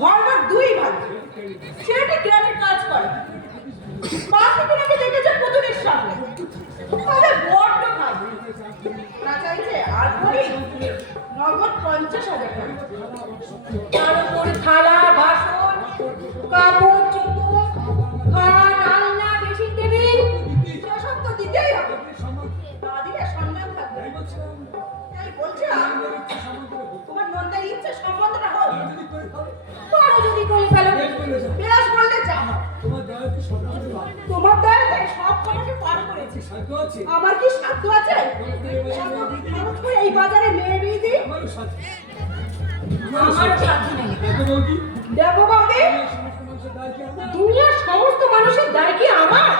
ঘরবার দুই ভাই, ছেলেটি গ্রামের কাজ করে, মাকে কিনাকে দেখেছে পুতুলের সামনে, তাহলে বড্ড খায় না, চাইছে আর করি নগদ 50,000 টাকা, তার উপর থালা বাসন কাপড় চোপড় খাট আলনা ড্রেসিং টেবিল সেসব তো দিতেই হবে, না দিলে সম্মান থাকবে। তাই বলছিলাম তোমার নন্দার ইচ্ছে সম্বন্ধটা হোক, পারো যদি করে ফেলো, বেশ বললে যা তোমার দয়াতে সব কটাকে পার করেছি, আমার কি সাধ্য আছে এই বাজারে মেয়ে বিয়ে দিই? আমারও সাধ্য নেই। দেখো বৌদি, দুনিয়ার সমস্ত মানুষের দায় কি আমার?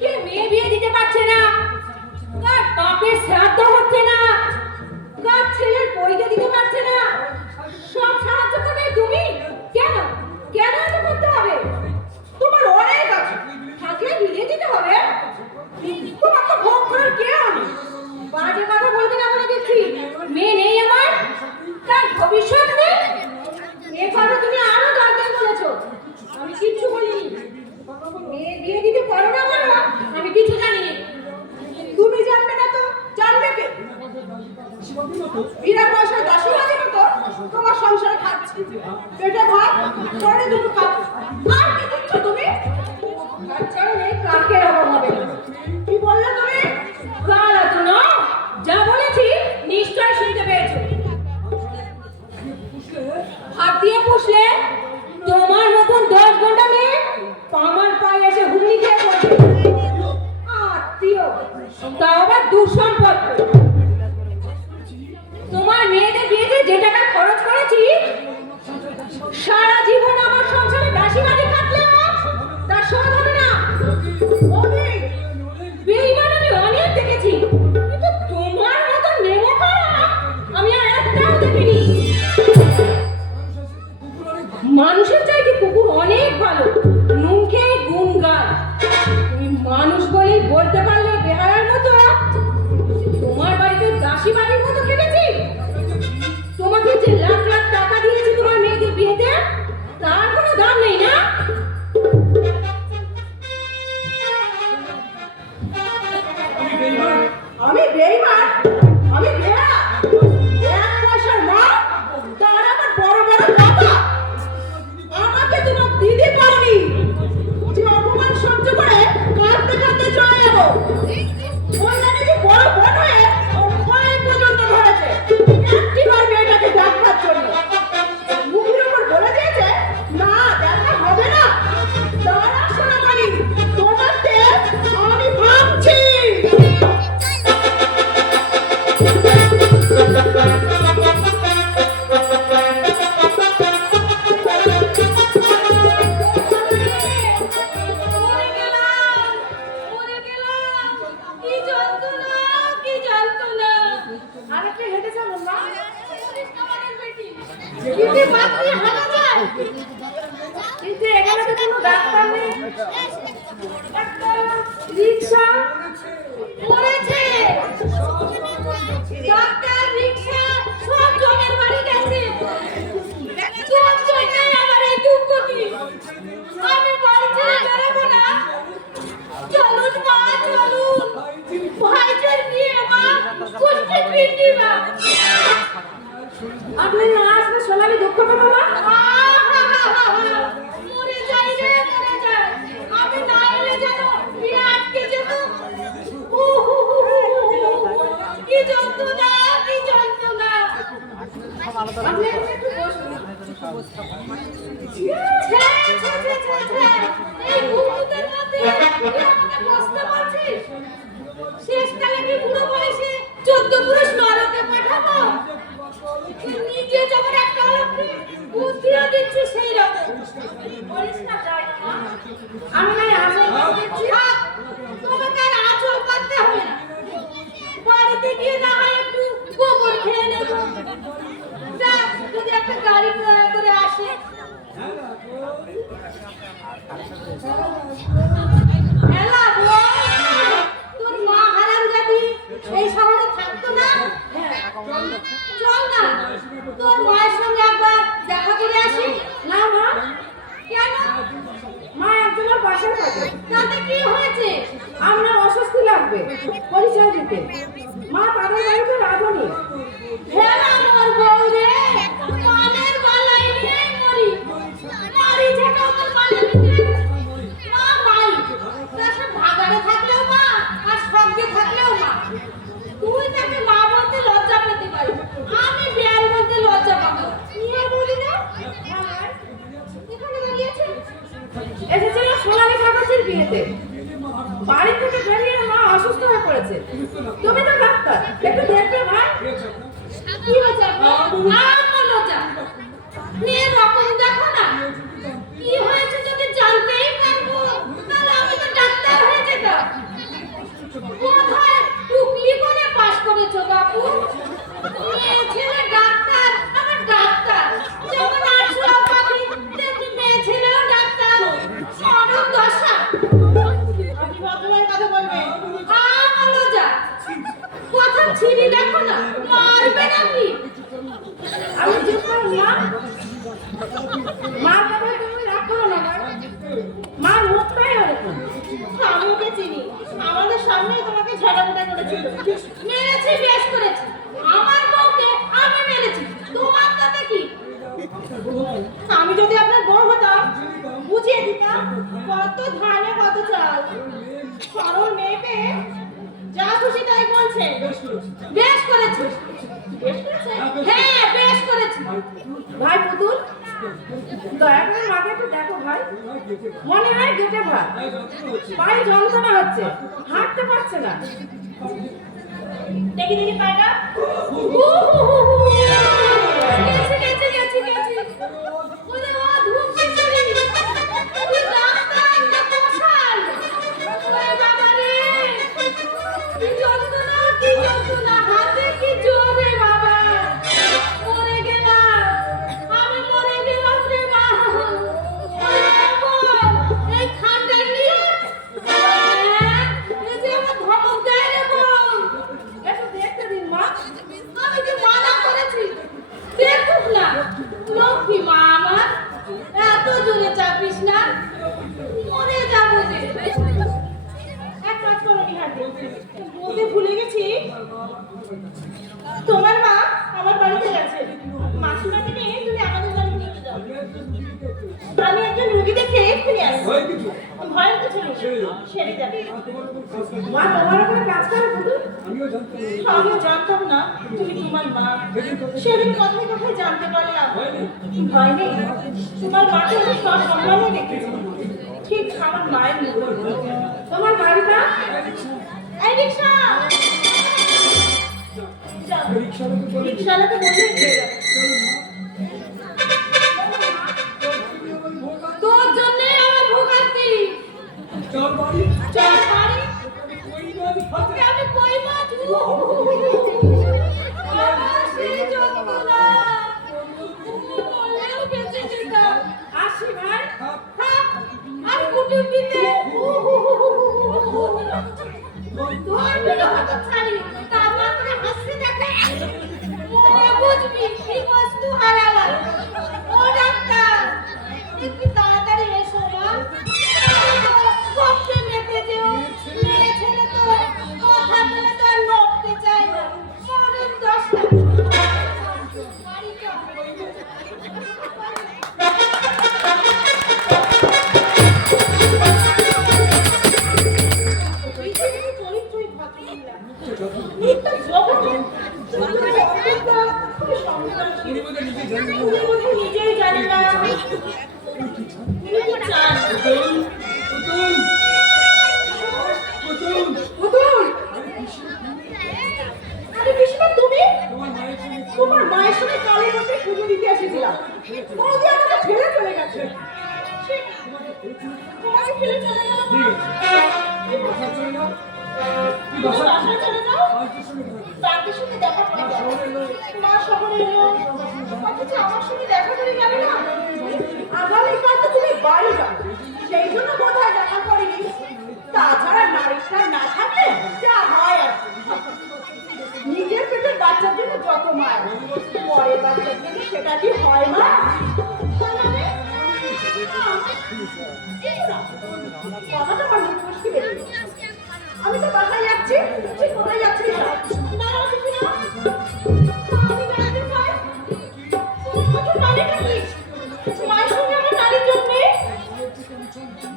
কে মেয়ে বিয়ে দিতে পারছে না, কার বাপের শ্রাদ্ধ হচ্ছে না, কার ছেলের পরীক্ষা দিতে পারছে না, সব সাহায্য করবে তুমি। কেন কেন এত করতে হবে? তোমার অনেক আছে, থাকলে বিয়ে দিতে হবে। তোমার তো ভোগ করার কেউ নেই। বাজে কথা বলতে না বলে দিচ্ছি, মেয়ে নেই আমার, তার ভবিষ্যৎ নেই। এ কথা তুমি আরো দরকার বলেছো, আমি কিচ্ছু বলিনি। মেয়ে বিয়ে দিতে পারো না বলো, আমি কিছু জানি। তুমি জানবে না তো জানবে কে? বিনা পয়সায় দাসীবাদের মতো তোমার সংসারে খাচ্ছি, পেটে ভাত পরে দুটো কাপ, আর কি দিচ্ছ তুমি? বাচ্চাও নেই, কাকের অভাব হবে না। কি বললে তুমি? গালা তো না, যা বলেছি নিশ্চয় শুনতে পেয়েছো। হাত দিয়ে পুষলে তোমার মতন 10 ঘন্টা মেয়ে আমার পায়ে এসে হুমড়ি খেয়ে পড়বে। আত্মীয়, তাও আবার দুঃসম্পর্ক। তোমার মেয়েদের বিয়েতে যে টাকা খরচ করেছি, সারা জীবন আমার সংসারে দাসীবাদী খাটলেও তার শোধ হবে না। বেঈমান আমি অনেক দেখেছি, কিন্তু তোমার মতন নেমে খাওয়া আমি আর একটাও দেখিনি। মানুষের চাইতে কুকুর অনেক ভালো, নুন খেয়ে গুণ গায়। তুমি মানুষ বলেই বলতে পারলে বেহায়ার মতো। তোমার বাড়িতে দাসীবাদীর মতো খেটেছি। তোমাকে যে লাখ লাখ টাকা দিয়েছি তোমার মেয়েদের বিয়েতে, তার কোনো দাম নেই না? আমি বেঈমান, আমি বেয়া, এক পয়সার মা, তার আবার বড় বড় কথা। আমাকে তোমার দিদি পাওনি, যে অপমান সহ্য করে কাঁদতে কাঁদতে চলে যাবো। বললে নাকি বড় বোন হয়ে পায়ে পর্যন্ত ধরেছে একটিবার মেয়েটাকে দেখার জন্য। মুখের উপর বলে দিয়েছে না, দেখা হবে না। দাঁড়া সোনামণি, তোমার তেজ আমি ভাবছি। কিন্তু এখানে তো কোনো ডাক্তার নেই, একটা রিক্সা পড়েছে, ডাক্তার রিক্সা সব জনের বাড়ি গেছে। সব জন্য আমার এই দুঃখটি, আমি বাড়ি ছেড়ে বেরোবো না। চলুন মা, চলুন, ভাইদের বিয়ে মা, কুষ্টি পিন্ডি মা। আপনি না আসলে সোনালি দুঃখ পাবো না। মরে যাই রে, মরে যাই। আমি না এলে যেন বিয়ে আটকে যেত। কি যন্ত্রণা, কি যন্ত্রণা। আপনি একটু বসুন। এই বুকুতের মধ্যে আমাকে কষ্ট পাচ্ছিস? শেষকালে কি বুড়ো বয়সে 14 পুরুষ নরকে পাঠাবো? নিজে যেমন একটা অলক্ষী বুদ্ধিও দিচ্ছি সেই রকম বলিস না। যাই আমি নাই আঁচল দিচ্ছি, তোমাকে আর আঁচল পাততে হবে না। বাড়িতে গিয়ে না হয় একটু গোবর খেয়ে নেব। যাক, যদি একটা গাড়ি করে আসে। হ্যালো তোর মা হারামজাদি এই শহরে থাকতো না? চল না, তোর মায়ের সঙ্গে একবার দেখা করে না মা, কেন? মা একজনের বাসায় থাকে, তাতে কি হয়েছে? আপনার অস্বস্তি লাগবে পরিচয় দিতে। মা তাদের বাড়িতে রাঁধুনি। হ্যাঁ আমার বউ রে, কানের গলায় নিয়ে মরি, মারি যেটা আমার গলায় নিয়ে। মা ভাই, তার ভাগাড়ে থাকলেও মা, আর সঙ্গে থাকলেও মা। তুই তাকে মা বলতে লজ্জা পেতে পারিস, আমি বিয়ার বলতে লজ্জা পাবো। নিয়ে বলি না আমার এখানে দাঁড়িয়েছে, এসেছিল সোনালী ঠাকুরের বিয়েতে। বাড়ি থেকে বেরিয়ে মা অসুস্থ হয়ে পড়েছে। তুমি তো ডাক্তার, একটু দেখবে ভাই। কি হয়েছে আমার লজ্জা মেয়ের রকম দেখো না। কি হয়েছে যদি জানতেই পারবো, তাহলে আমি তো ডাক্তার হয়ে যেতাম। কোথায় টুকলি করে পাস করেছো বাবু? মেয়ে ছেলে ডাক্তার, আমার ডাক্তার। যেমন আরশোলা পাখি, তেমনি মেয়ে ছেলেও ডাক্তার। সরব দশা। আপনি ভদ্রভাবে কথা বলবেন। আমার লজ্জা। কথা ছিঁড়ি দেখো না, মারবে নাকি? আমি চুপ করো মা। মার কথা তুমি রাগ করো না। মার মুখটাই ওরকম। আমি ওকে চিনি, আমাদের সামনে তোমাকে ঝাড়াফাটা করেছিল। মেরেছি, বেশ করেছি। আমার বউকে আমি মেরেছি, তোমার তাতে কি? আমি যদি আপনার বউ হতাম, বুঝিয়ে দিতাম কত ধানে কত চাল। সরল মেয়েকে যা খুশি তাই বলছে। বেশ করেছে, বেশ করেছে, হ্যাঁ বেশ করেছে। ভাই পুতুল, দয়া করে মাকে একটু দেখো ভাই। মনে হয় গেটে ভাত, পায়ে যন্ত্রণা হচ্ছে, হাঁটতে পারছে না। দেখি দেখি পাটা। গেছে গেছে গেছে গেছে। ওরে ও ধূপ ছিঁড়ি। তুই ডাক্তার না মশাই? ওরে বাবা রে, কি যন্ত্রণা, কি যন্ত্রণা, হাতে কি জোরে বাবা। মরে গেলাম, আমি মরে গেলাম রে মা। এই খানটা নিয়ে এই যে আমার ধমক দেয় রে বউ। একটু দেখতে দিন মা, আমি কি মানা করেছি? দেখুক না, লক্ষ্মী মা আমার। এত জোরে চাপিস না, মরে যাবো যে। এক কাজ করো নিহাতে, বলতে ভুলে গেছি, তোমার মা আমার বাড়িতে গেছে। মাসিমাকে নিয়ে তুমি আমাদের বাড়িতে নিয়ে যাও। আমি একজন রোগী দেখে এক্ষুনি আসছি। ভয় তো ছিল, সেরে যাবে। মা তোমার ওখানে কাজ করে পুতুল? আমিও জানতাম না তুমি তোমার মা। সেদিন কথায় কথায় জানতে পারলাম। ভয় নেই, তোমার মাকে আমি সসম্মানে দেখেছি, ঠিক আমার মায়ের মতো। তোমার বাড়িটা? এই রিক্সা, রিক্সাওয়ালাকে বললে দিয়ে যাবে। তোর জন্যে আমার ভোগান্তি। চল বাড়ি, চল বাড়ি। ওকে আমি কই মাছ সেই যন্ত্রণা বললেও বেঁচে যেতাম। আসি ভাই, থাক আর কুটুম দিতে। তোর বিলো হতো ছাড়ি, তার মাত্রে হাসতে দেখে মনে বুঝবি কি বস্তু হারালাম। ও ডাক্তার, একটু তাড়াতাড়ি এসো মা। কপটে মেতে যেও, মেয়ে ছেলে তো কথা বলে তো আর নড়তে চায় না। মরণ দশা। বাড়ি চল। নিজেই জানি না তুমি তোমার মায়ের সঙ্গে কালী মন্দিরে পুজো দিতে এসেছিলাম। বৌদি আমাকে ছেড়ে চলে গেছে। তোমাকে ফেলে চলে গেল। বাসায় চলে যাও, বাড়ির সঙ্গে দেখা করে যাও। মা শহরে এলো, অথচ আমার সঙ্গে দেখা করে গেল না। আগামীকাল তো তুমি বাড়ি যাবে, সেই জন্য বোধহয় দেখা করিনি। তাছাড়া নারীটা না থাকলে যা হয় আর নিজের পেটের বাচ্চার জন্য যত মায়া, পরের বাচ্চার জন্য সেটা কি হয় না? কথাটা আমার মুখ ফসকে বেরিয়ে আমি তো বাসায় যাচ্ছি, তুই কোথায় যাচ্ছিস? দাঁড়াও পিসিমা, আমি জানতে চাই তোর নারীটা কি? মায়ের সঙ্গে আমার নারীর জন্মে,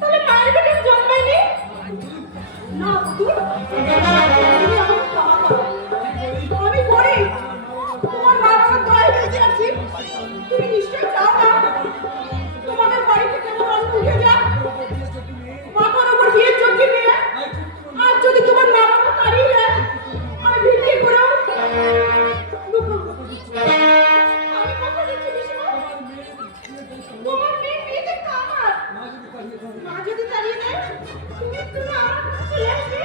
তাহলে মায়ের পেটে জন্মায়নি না? আমি গরিব, তোমার মা বাবার দয়ায় বেঁচে আছি, তুমি নিশ্চয় চাও না তোমাদের বাড়ি থেকে আমার উঠে যাক, মাথার উপর বিয়ের চোখে নিয়ে। আর যদি তোমার মা বাবা তাড়িয়ে দেয়, আমি ভিক্ষে করেও আমি কথা দিচ্ছি পিসিমা, তোমার মেয়ে বিয়ে দেখতে আমার মা যদি তাড়িয়ে দেয়, তুমি তুমি আমার কাছে চলে আসবে।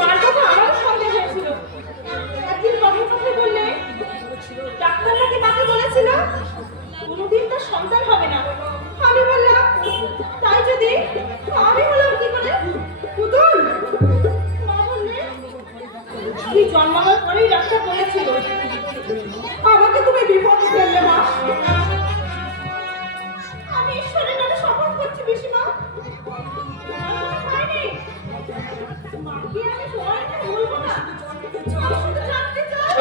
মার কথা আমারও সন্দেহ হয়েছিল। একদিন বাবুর কথা বললে ডাক্তার নাকি মাকে বলেছিল কোনোদিন তার সন্তান হবে না। আমি বললাম তাই যদি আমি হলাম কি করে পুতুল? মা বললে তুই জন্মানোর পরেই ডাক্তার বলেছিল আমাকে তুমি বিপদে ফেললে মা। আমি ঈশ্বরের নামে শপথ করছি পিসিমা, মাকে আমি সময় বলবো না, শুধু জানতে চাই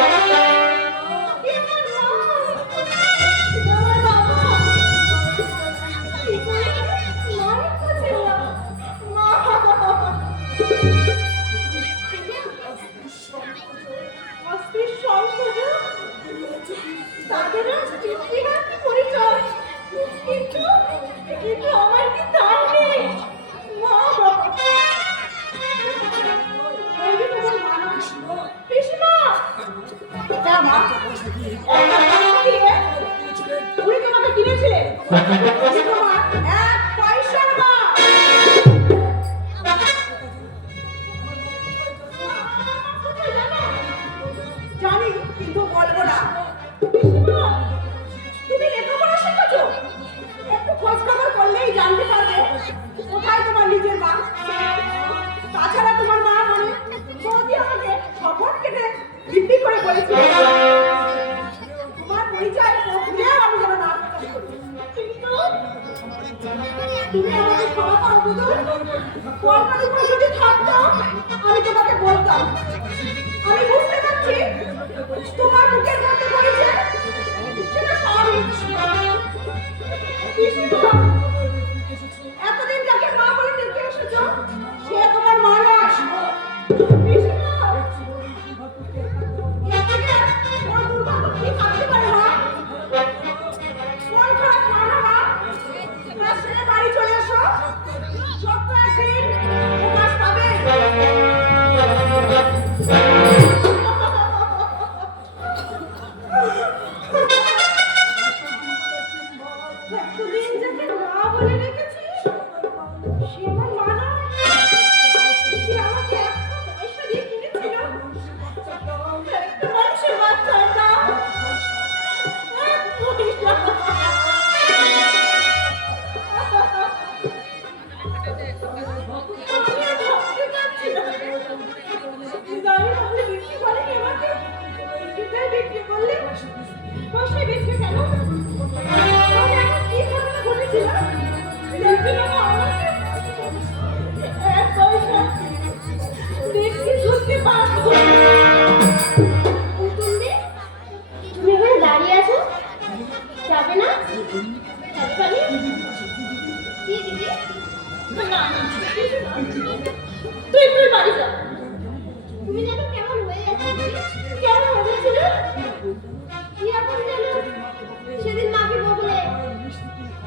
কি আমার বাবা কি করে মায়ের কাছে মা অস্থির সংকট তাদেরও তৃপ্তিমান কি পরিচয়, কিন্তু কিন্তু আমার কি দাম নেই মা। পিসিমা মা উনি তোমাকে কিনেছিলেন, তোমার এক পয়সার মা। জানি কিন্তু বলবো না। তুমি লেখাপড়া শিখেছো, একটু খোঁজ খবর করলেই জানতে পারবে কোথায় তোমার নিজের মা। তাছাড়া তোমার মা মানে বৌদি আমাকে খবর কেটে দিব্যি করে বলেছিল তোমার পরিচয় প্রক্রিয়াও আমি যেন না প্রকাশ করি। কিন্তু তুমি আমাকে ক্ষমা করো বুঝো, কলকাতা করে যদি থাকতাম আমি তোমাকে বলতাম। আমি বুঝতে পারছি তোমার মুখের মধ্যে পড়েছে সেটা স্বাভাবিক। এতদিন যাকে মা বলে দেখে এসেছো সে তোমার মা নয়। বাড়ি চলে এসো, সপ্তাহে একদিন প্রকাশ পাবে। তুই বাড়ি যা। তুমি যেন কেমন হয়ে যাচ্ছিস, কেমন হয়েছিল কি এখন জানো? সেদিন মাকে বললে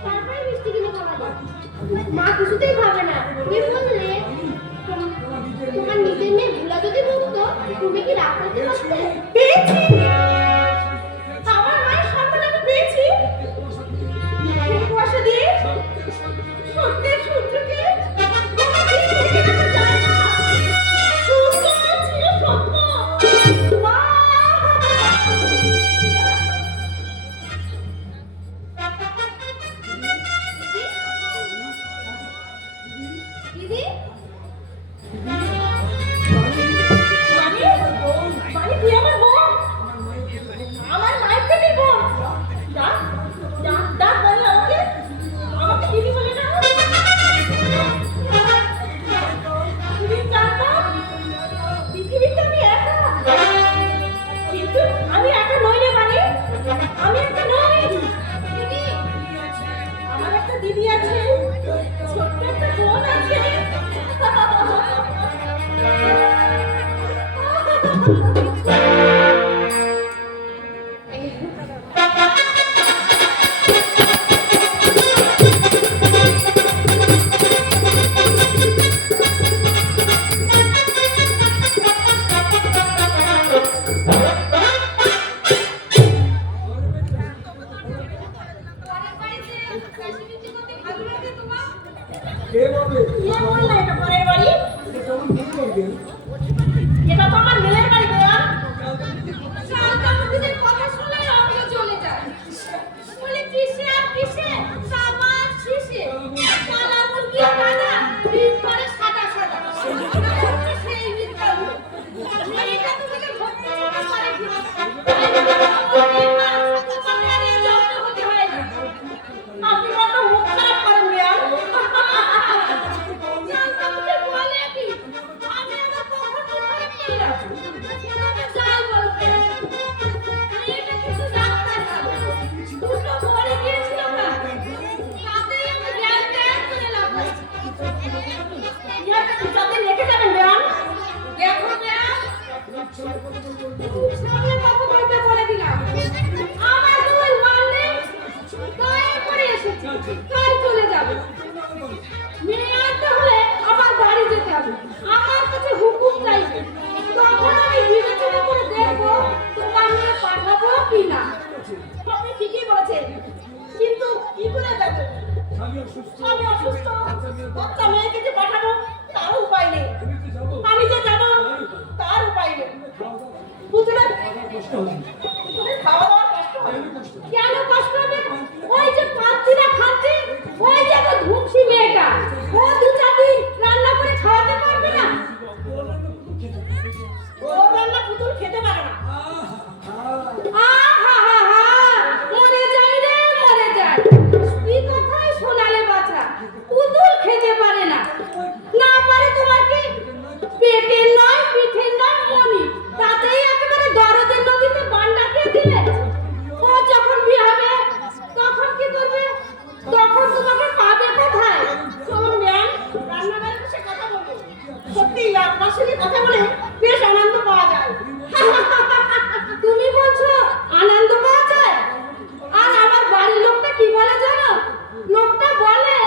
তারপরে মিষ্টি কিনে খাওয়ালে, মা কিছুতেই খাবে না। তুমি বললে তোমার নিজের মেয়ে ভুলা যদি বলতো তুমি কি রাগ করতে পারতে? পেয়েছি, আমার মায়ের সন্তান আমি পেয়েছি। কুয়াশা দিয়ে সত্যের সূর্যকে এটা তো আমার মেয়ের বাড়ি বেয়ান। শালকামুদ্দিনের কথা শুনলে অঙ্গ চলে যায়। বলে কিসে আর কিসে সামার শিশে কালা মুরগি দাদা বীজ করে সাদা সাদা সেই বিদ্যালয় এটা তোমাকে ভর্তি করে আপনি কত মুখ খারাপ করেন বেয়ান। শালকামুদ্দি বলে কি আমি আমার কখন ধরে পেলাম যাই বলতে এটা কিছু জানতে না দুটো পরে গিয়েছিল না তাতেই আমি জ্ঞান জ্ঞান করে লাভ ইয়াটা যাতে লেগে যাবেন বেয়ান। দেখো বেয়ান সামনে কথা বলতে বলে দিলাম আমার দুই মারলে গায়ে পড়ে এসেছে কাল চলে যাবে মেয়ে আনতে হলে আমার বাড়ি যেতে হবে আমার কাছে হুকুম চাইবে তখন আমি বিবেচনা করে দেখবো তোমার মেয়ে পাঠাবো কি না। আপনি ঠিকই বলেছেন কিন্তু কি করে যাবো আমি অসুস্থ বাচ্চা মেয়েকে যে পাঠাবো তার উপায় নেই আমি যে যাবো তার উপায় নেই পুতুলের খাওয়া দাওয়া কষ্ট হবে কেন কষ্ট হবে ওই যে পান্তিরা খাচ্ছে ওই যে তো ধুমসি মেয়েটা ও দু চার দিন রান্না করে খাওয়াতে পারবে না ও রান্না পুতুল খেতে পারে না। মরে যাই রে মরে যাই কি কথাই শোনালে বাছা পুতুল খেতে পারে না না পারে তোমার কি পেটের নয় পিঠের নয় মনি তাতেই একেবারে দরদের নদীতে বান্ডা খেয়ে দিলে ও যখন বিয়ে হবে তখন কি করবে তখন তোমাকে পাবে কোথায়। চলুন ম্যাম রান্নাঘরে বসে কথা বলবো সত্যি আপনার সাথে কথা বলে বেশ আনন্দ পাওয়া যায়। তুমি বলছো আনন্দ পাওয়া যায় আর আমার বাড়ির লোকটা কি বলে জানো লোকটা বলে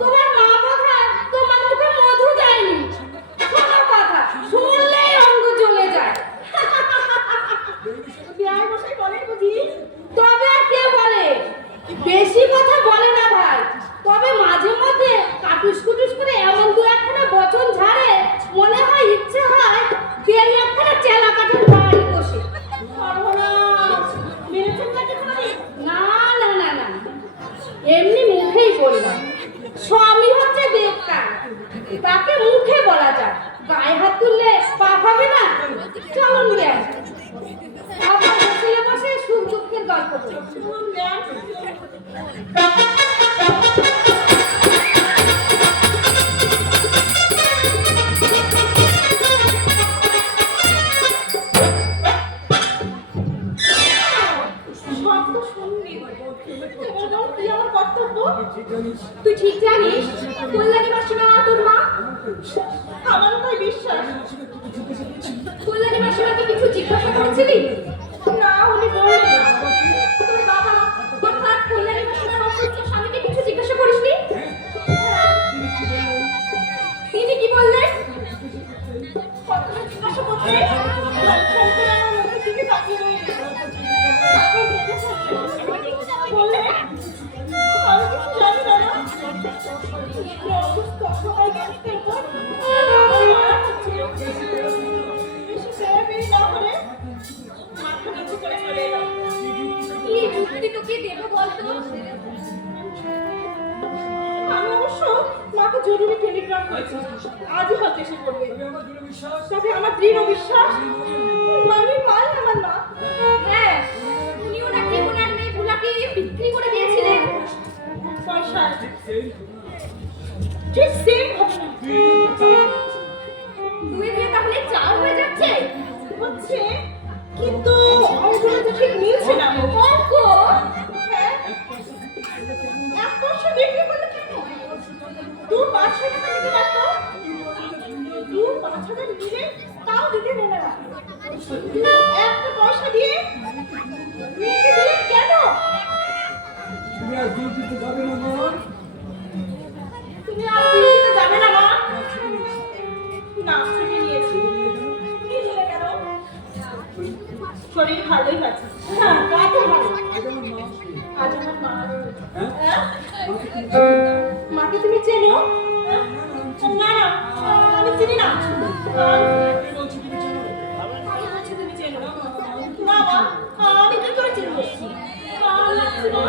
তোমার মা বোধহয় তোমার মুখে মধু দেয়নি শোনো কথা শুনলেই অঙ্গ জ্বলে যায়। বিয়ার বসে বলে বুঝি তবে আর কে বলে বেশি কথা বলে না ভাই তবে মাঝে মধ্যে কাটুস কুটুস করে এমন দু একখানা বচন ঝাড়ে মনে হয় ইচ্ছে হয় তেল একখানা চেলা কাঠের বাড়ি বসে না না না না এমনি মুখেই বললাম স্বামী হচ্ছে দেবতা তাকে মুখে বলা যায় গায়ে হাত তুললে পাপ হবে না। চলুন জ্ঞান আবার বসে বসে সুখ দুঃখের গল্প করি। তুই ঠিক জানিস কল্যাণী মাসিমা তোর মা আমারও তাই বিশ্বাস। কল্যাণী মাসিমাকে কিছু জিজ্ঞাসা করেছিলি না উনি বললেন তোর বাবা অর্থাৎ কল্যাণী মাসিমার অসুস্থ স্বামীকে কিছু জিজ্ঞাসা করিসনি তিনি কি বললেন কতটা জিজ্ঞাসা করছে বললেন আমি কিছু জানি না অসুস্থ সবাই গেছে আমি অবশ্য মাকে জরুরি টেলিগ্রাম করেছি আজই হয়তো এসে পড়বে তবে আমার দৃঢ় বিশ্বাস আমি মাই আমার মা। হ্যাঁ উনিও নাকি ওনার মেয়ে ভুলাকে বিক্রি করে দিয়েছিলেন পয়সা ঠিক সেম ঘটনা দুই দিয়ে তাহলে চাও হয়ে যাচ্ছে হচ্ছে কিন্তু অঙ্কটা তো ঠিক মিলছে না অঙ্ক হ্যাঁ 1 বিক্রি করলে কেন 2-500 টাকা দিতে পারতো 2-5,000 দিলে তাও দিতে দেবে না একটা পয়সা দিয়ে মেয়েকে দিলে কেন তুমি আর ডিউটিতে যাবে না মা তুমি আর ডিউটিতে যাবে না মা না ছুটি নিয়েছি কি হলো কেন শরীর ভালোই আছে হ্যাঁ তা তো ভালো আজ আমার মা হ্যাঁ মাকে তুমি চেনো না না আমি চিনি না কে বলছি তুমি চেনো? আমি বলছি তুমি চেনো না। না মা, আমি কি করে চিনবো? আমার লাগছে না।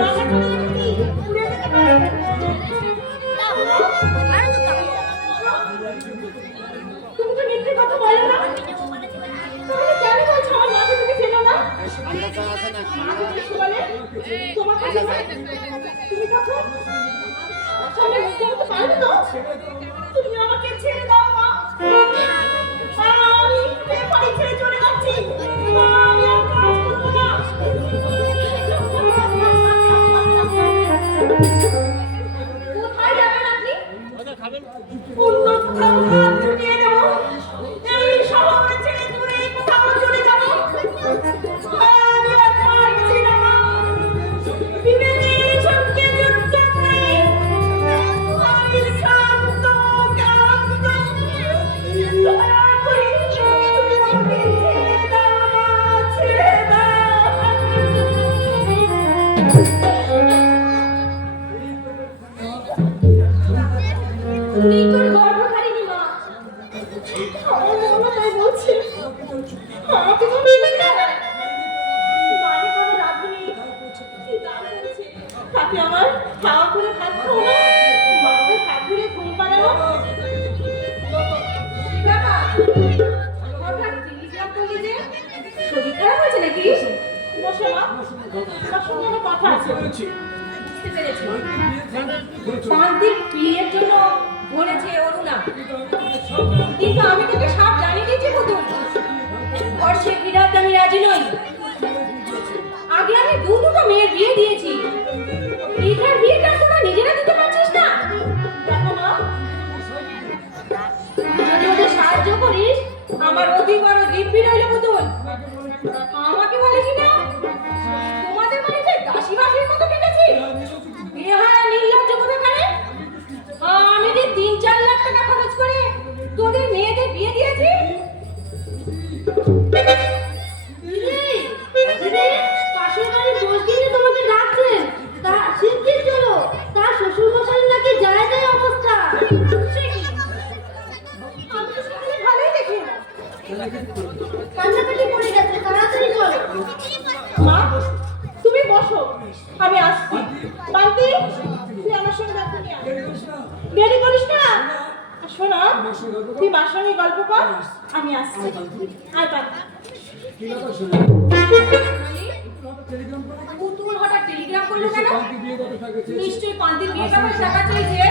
রাখা চলে যাবে কি? উড়ে যেতে পারে। তুমি তো মিথ্যে কথা বলো না। তাহলে কেন বলছো আমার মাকে তুমি চেনো না? মা তো কিছু বলে, তোমার কাছে বলে। তুমি দেখো, আসলে মিথ্যে বলতে পারবে তো? তুমি আমাকে ছেড়ে দাও মা। আমি এই বাড়ি ছেড়ে চলে যাচ্ছি। আমি আর কাজ করবো না। কোথায় যাবেন আপনি? অন্য কোথাও হাত ঢুকিয়ে দেবো। এই শহরে ছেড়ে দূরে কোথাও চলে যাবো। আমি আর পারছি না মা। বিবেকের সঙ্গে যুদ্ধ করে আমি শান্ত, ক্লান্ত। দয়া করে তুমি আমাকে ছেড়ে দাও মা, ছেড়ে দাও। তুই তোর গর্ভধারিণী মা। আমার মনে তাই বলছে। আমাকে তো মেনে নেবে। বাড়ি কোনো রাঁধুনি কি দাম বলছে। তাতে আমার খাওয়া করে ভাত খাও না, মাকে হাত ধরে ঘুম পাড়াও। বাবা, হঠাৎ টেলিগ্রাম করলি যে? শরীর খারাপ হয়েছে নাকি? বসো মা, তোমার সঙ্গে আমার কথা আছে। বলছি বুঝতে পেরেছি। শান্তির বিয়ের জন্য বলেছে অরুণা, কিন্তু আমি তোকে সব জানিয়ে দিয়েছি পুতুল। ওর সে বিরাট আমি রাজি নই। আগে আমি দুটো মেয়ের বিয়ে দিয়েছি, এটার বিয়েটা তোরা নিজেরা দিতে পারছিস না। দেখো মা, যদি ওদের সাহায্য করিস আমার অতি বড় দিব্যি রইল পুতুল। আমাকে বলে কিনা তোমাদের বাড়িতে দাসী বাসীর মতো কেটেছি। বিহারা নির্লজ্জ কোথাকারে। আমি যে 3-4 লাখ টাকা খরচ করে তোদের মেয়েদের বিয়ে দিয়েছি। পাশের বাড়ির দোষ দিয়ে তোমাকে ডাকছেন। তা শিগগির চলো, তার শ্বশুর মশাই নাকি যায় যায় অবস্থা। সে কি? আমি তো সকালে ভালোই দেখি না। কান্নাকাটি পড়ে গেছে, তাড়াতাড়ি চলো। মা, তুমি বসো, আমি আসছি। বান্তি, তুই আমার সঙ্গে দেখা নিয়ে আয়। দেরি করিস না। শোনা, তুই মার সঙ্গে গল্প কর, আমি আসছি। আয় বান্তি। কি ব্যাপার শোনো? টেলিগ্রাম করে পুতুল হঠাৎ টেলিগ্রাম করলো কেন? পান্তি বিয়ে কত টাকা চেয়েছে? নিশ্চয়ই পান্তির বিয়ের ব্যাপারে টাকা চেয়েছে।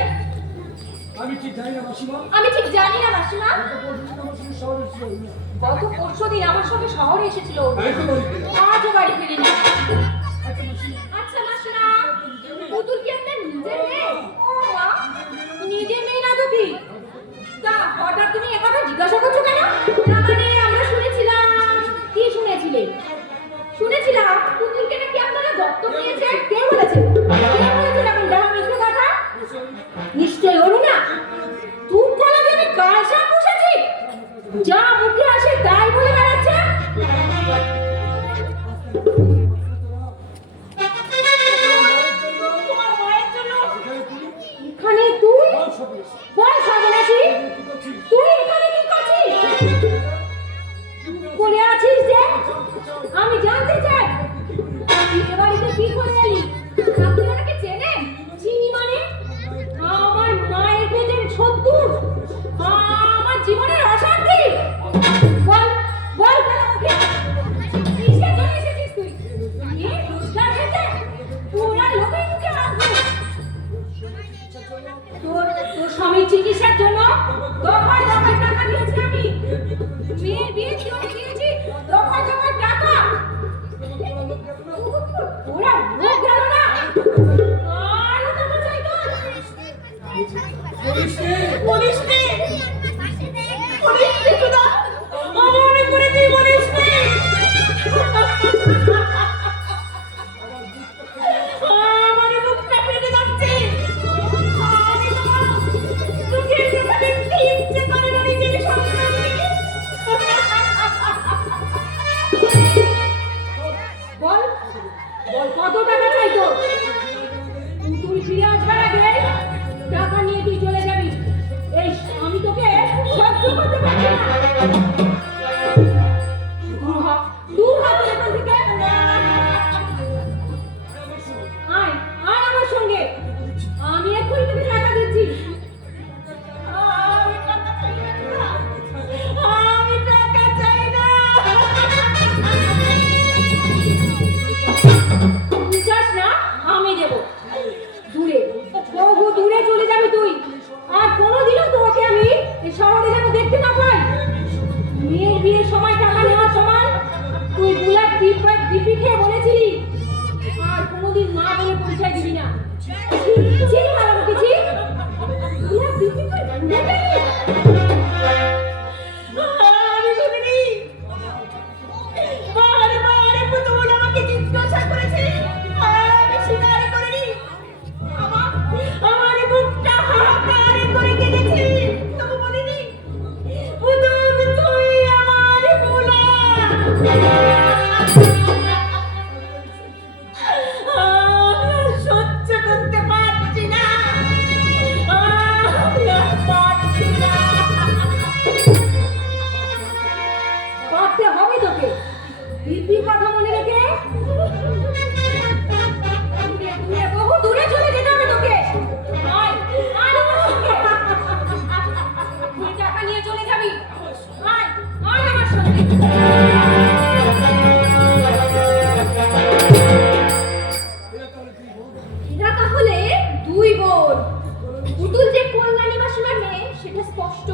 আমি ঠিক জানি না মাসিমা। আমি ঠিক জানি না মাসিমা। গত পরশুদিন আমার সঙ্গে শহরে ছিল না। গত পরশুদিন আমার সঙ্গে শহরে এসেছিল। এখন বাড়িতে। আজও বাড়ি ফিরিনি। আচ্ছা মাসিমা, আচ্ছা মাসিমা, পুতুল কি আপনার নিজের মেয়ে? ও মা, নিজের মেয়ে না তো কি? তা হঠাৎ তুমি একথা জিজ্ঞাসা করছো কেন? না মানে আমরা শুনেছিলাম। কি শুনেছিলে? শুনেছিলাম পুতুলকে নাকি আপনারা দত্তক নিয়েছেন। কে বলেছে? কে বলেছে এরকম দেওয়া মিথ্যে কথা? নিশ্চয় অরুণা। তুই বলা দিয়ে আমি গাল সাপ পুষেছি। যা মুখে আসে তাই বলে বেড়াচ্ছে। তোমার মায়ের জন্য এখানে তুই বল সর্বনাশী, তুই এখানে কি করছিস? বলে আছিস যে আমি জানতে চাই এ বাড়িতে কি করে এলি? আপনি ওনাকে চেনেন? চিনি মানে আমার মায়ের পেটের শত্রু, আমার জীবনের অশান্তি। বল বল কেন মুখে কিসের জন্য এসেছিস তুই? এ রোজগার খেতে পুরা লোকের মুখে আসবে। তোর তোর স্বামীর চিকিৎসার জন্য দফায় দফায় টাকা দিয়েছি আমি।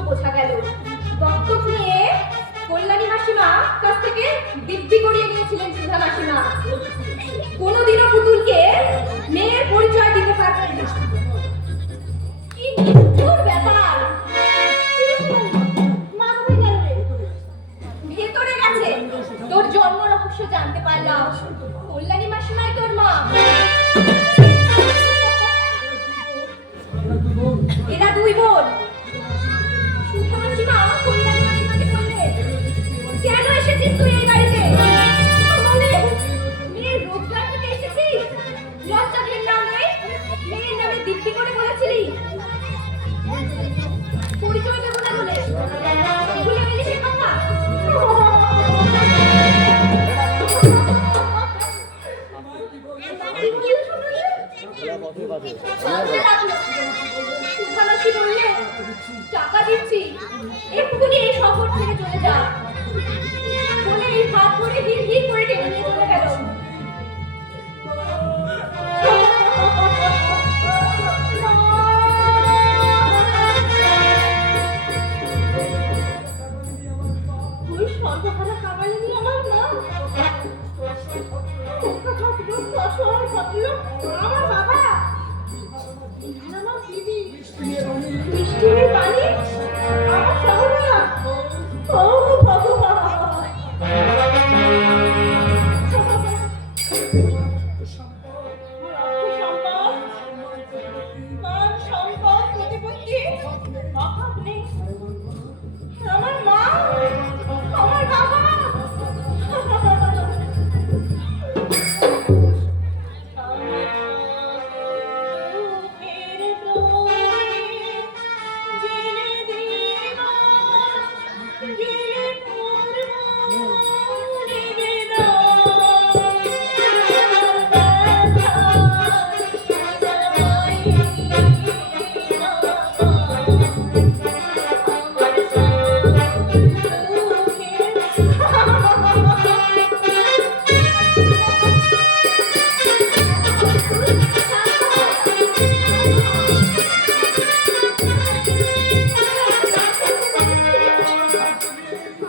বোঝা গেল। দত্তক নিয়ে কল্যাণী মাসিমা কাছ থেকে দিব্যি করিয়ে নিয়েছিলেন সুধা মাসিমা। কোনোদিনও পুতুলকে মেয়ের পরিচয় দিতে পারবেন না। কি নিষ্ঠুর ব্যাপার! মা কোথায় গেল রে? ভেতরে গেছে। তোর জন্ম রহস্য জানতে পারলাম। কল্যাণী মাসিমাই তোর মা। এরা দুই বোন। সুধা মাসিমা কল্যাণী মাসিমাকে বললেন, কেন এসেছিস তুই এই বাড়িতে? বলে, মেয়ের রোজগার থেকে এসেছিস? লজ্জা ঘেন্নাও নেই? মেয়ের নামে দিব্যি করে বলেছিলি পরিচয় দেবো না বলে ভুলে গেলি সে কথা? সুধা মাসি বললেন, টাকা দিচ্ছি, এক্ষুনি এই শহর থেকে চলে যা। বলে এই হাত ধরে হির হির করে টেনে নিয়ে চলে গেল। তুই সর্বহারা কামালিনী আমার মা। দুঃখগ্রস্ত অসহায় ভদ্রলোক আমার বাবা। আমার দিদি বৃষ্টির পানি আমার সহনা। ও ভগবান! মান সম্পদ প্রতিপত্তি অভাব নেই। আমার মা, আমার বাবা।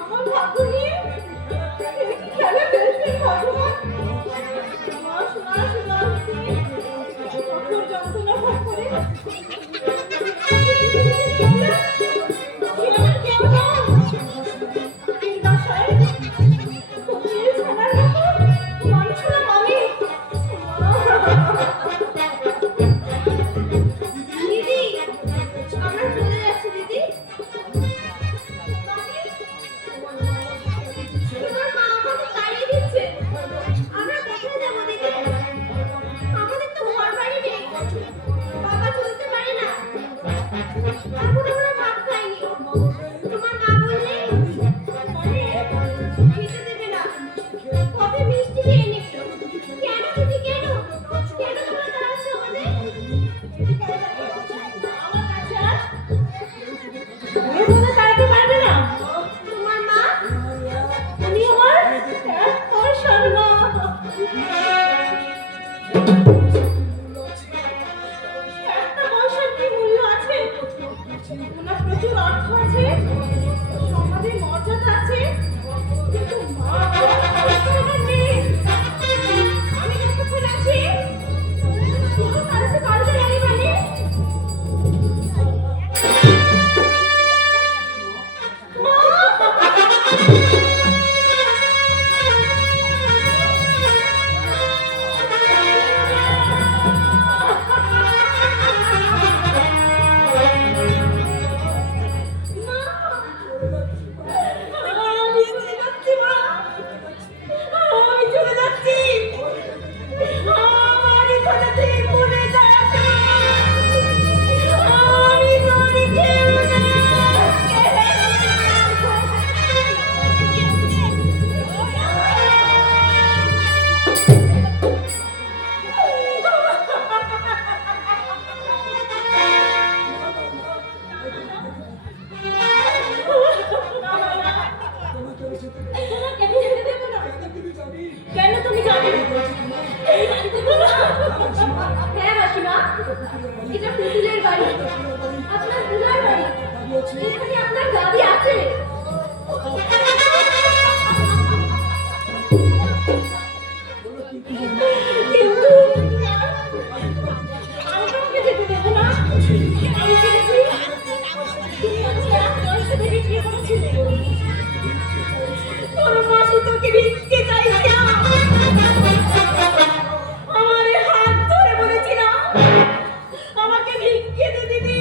আমার ভাগ্য নিয়ে খেলা খেলছেন ভগবান। আমার সোনা সোনা কঠোর যন্ত্রণা ভোগ করে কেউ না এই বাসায় ফকির ছানার মতো মানুষরা আমি। দিদি, আমরা চলে যাচ্ছি দিদি। তোমার মা আমাকে তাড়িয়ে দিচ্ছে। আমরা কোথায় যাবো দিদি? আমাদের তো ঘর বাড়ি নেই। বাবা চলতে পারে না। এখন আমরা ভাত খাইনি। তোমার মা বললে খেতে দেবে না। কবে মিষ্টি খেয়ে নিবি। কেন দিদি, কেন? কেন তোমরা তাড়াচ্ছ আমাদের? আমার কাছে আস। তুমি তোমরা তাড়াতে পারবে না। তোমার মা, উনি আমার তোর শর্মা। একটা পয়সার কি মূল্য আছে? ওনার প্রচুর অর্থ আছে, সমাজে মর্যাদা আছে, কিন্তু মা আমার নেই। আমি যতক্ষণ আছি তুমি তাড়াতে পারবে না রে মানে? মা! আপনার দাদি আছে। কিন্তু আমি তোমাকে যেতে দেবো না। আমি চেয়েছি তুমি আমাকে এক বয়সে থেকে বিয়ে করেছিলে। তোর মাসি তোকে ভিক্ষে চাইছে না। আমার এই হাত ধরে বলেছিল আমাকে ভিক্ষে দে দিদি।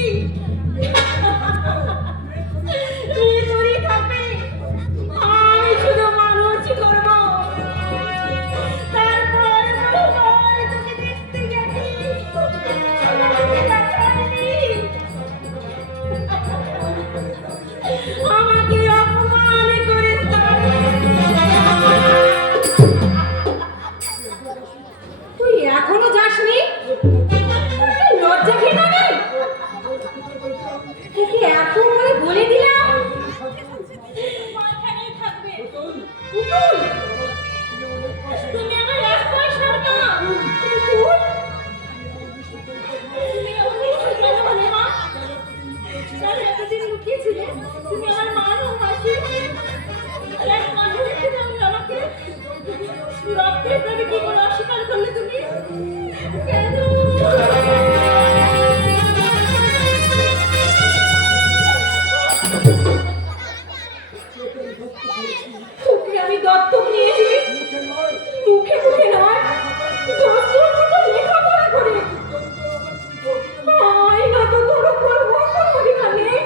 মেয়ে দূরে থাকবে, আমি শুধু মানুষ করবো। তারপর বহুবার তোকে দেখতে গেছি, আমাকে দেখায়নি। আমাকে অপমান করে তুই এখনো যাসনি? লজ্জা ঘৃণা নেই? তোকে এত করে বলে দিলাম মাখানেই থাকবে। পুতুল, তুমি আমার এক পয়সার মা। পুতুল, তুমি আমাকে কেন বলে মা? তাহলে এতদিন লুকিয়েছিলে তুমি আমার মা নও মাসি। এক মাসে রেখে দাও আমাকে। রক্তের দাবি কি করে অস্বীকার করলে তুমি? কেন? তোকে আমি দত্তক নিয়েছি, মুখে মুখে নয়, দস্তুর মতো লেখাপড়া করে। আইনা তো তোর উপর কোনো অধিকার নেই,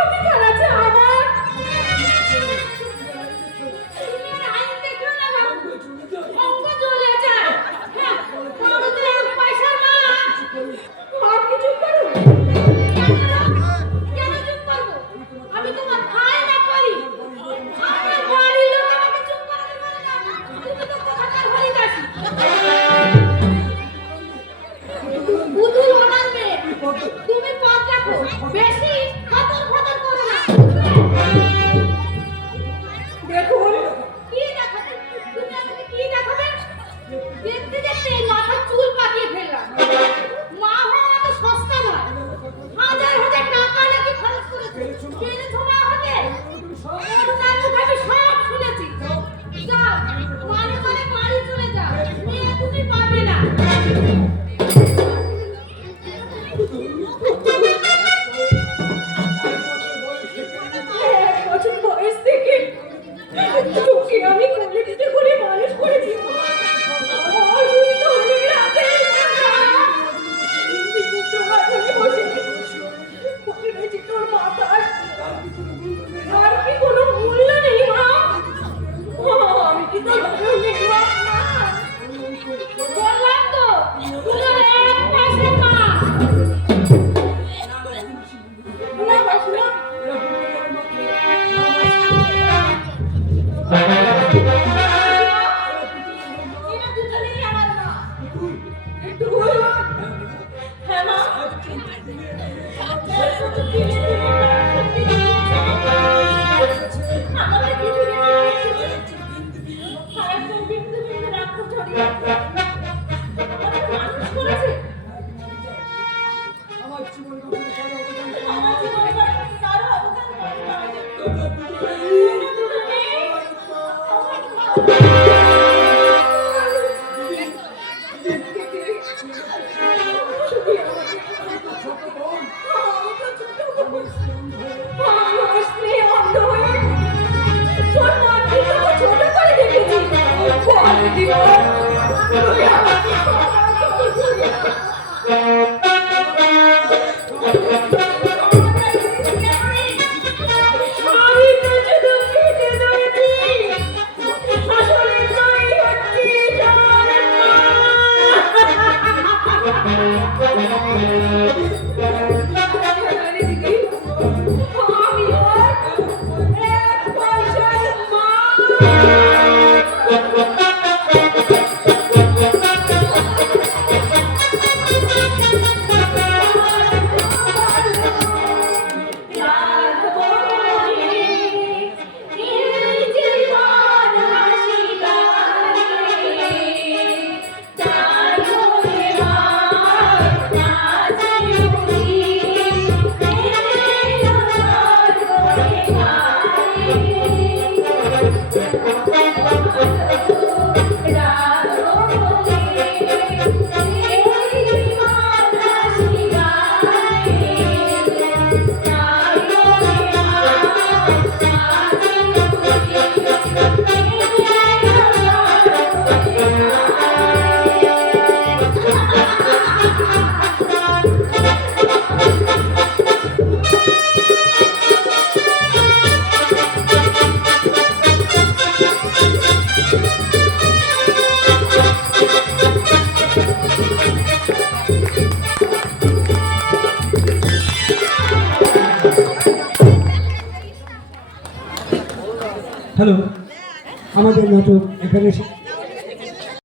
অধিকার আছে আমার। তুমি আর আইন দেখো না, অঙ্ক চলে যায়। হ্যাঁ, ভারতের এক পয়সার মা। আপনি চুপ করুন। কেন চুপ করবো? আমি তোমার ভাই না করি। আমার বাড়ির লোক আমাকে চুপ করাতে পারে না। তুমি তো কোথাকার হরিদাসী। পুতুল ওনার মেয়ে। তুমি পথ রাখো, বেশি ফতর ফতর করো না। দেখুন, কি দেখাবে? তুমি আমাকে কি দেখাবে? দেখতে দেখতে এই মাথার চুল পাকিয়ে ফেললাম। মা হওয়া তো সস্তা নয়। হাজার হাজার টাকা নাকি খরচ করেছে। জেনেছো মা হতে? হ্যালো, আমাদের নাটক এখানে